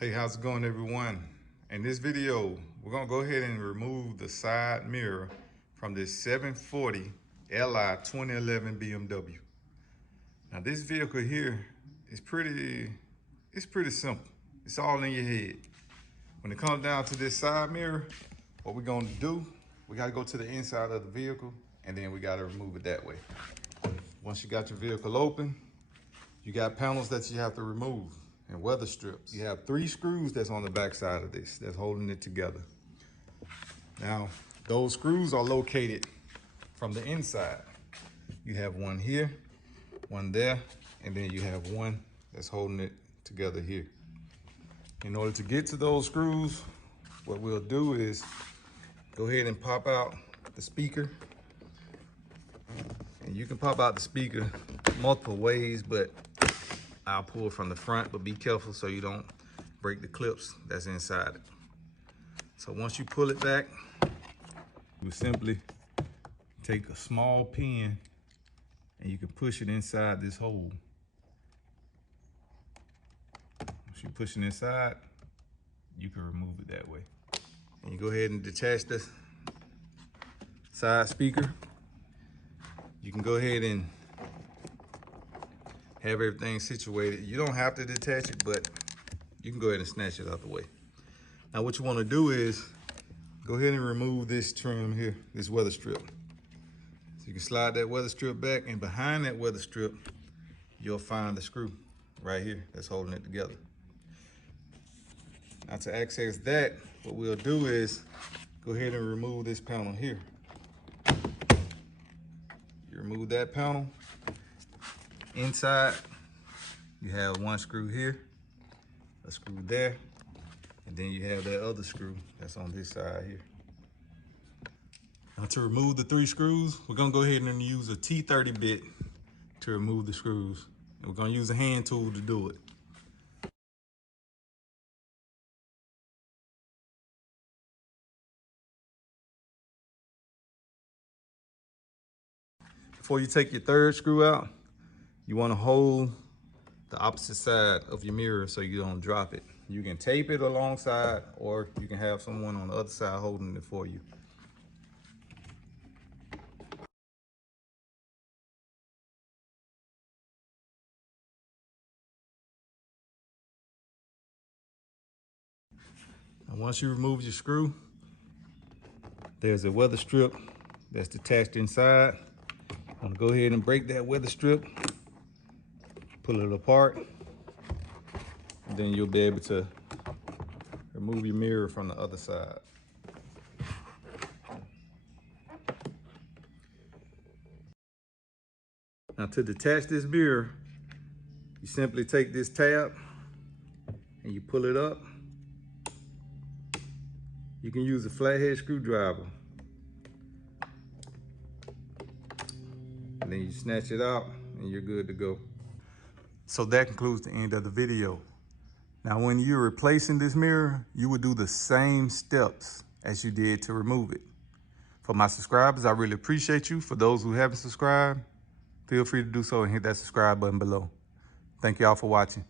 Hey, how's it going, everyone? In this video, we're gonna go ahead and remove the side mirror from this 740 Li 2011 BMW. Now this vehicle here is pretty simple. It's all in your head. When it comes down to this side mirror, what we're gonna do, we gotta go to the inside of the vehicle and then we gotta remove it that way. Once you got your vehicle open, you got panels that you have to remove and weather strips. You have 3 screws that's on the back side of this that's holding it together. Now, those screws are located from the inside. You have one here, one there, and then you have one that's holding it together here. In order to get to those screws, what we'll do is go ahead and pop out the speaker. And you can pop out the speaker multiple ways, but I'll pull from the front, but be careful so you don't break the clips that's inside it. So once you pull it back, you simply take a small pin and you can push it inside this hole. Once you push it inside, you can remove it that way. And you go ahead and detach the side speaker. You can go ahead and have everything situated. You don't have to detach it, but you can go ahead and snatch it out the way. Now what you want to do is go ahead and remove this trim here, this weather strip. So you can slide that weather strip back, and behind that weather strip, you'll find the screw right here that's holding it together. Now to access that, what we'll do is go ahead and remove this panel here. You remove that panel. Inside, you have one screw here, a screw there, and then you have that other screw that's on this side here. Now to remove the 3 screws, we're gonna go ahead and use a T30 bit to remove the screws. And we're gonna use a hand tool to do it. Before you take your 3rd screw out, you want to hold the opposite side of your mirror so you don't drop it. You can tape it alongside, or you can have someone on the other side holding it for you. And once you remove your screw, there's a weather strip that's detached inside. I'm gonna go ahead and break that weather strip, pull it apart, and then you'll be able to remove your mirror from the other side. Now to detach this mirror, you simply take this tab and you pull it up. You can use a flathead screwdriver. And then you snatch it out and you're good to go. So that concludes the end of the video. Now, when you're replacing this mirror, you would do the same steps as you did to remove it. For my subscribers, I really appreciate you. For those who haven't subscribed, feel free to do so and hit that subscribe button below. Thank y'all for watching.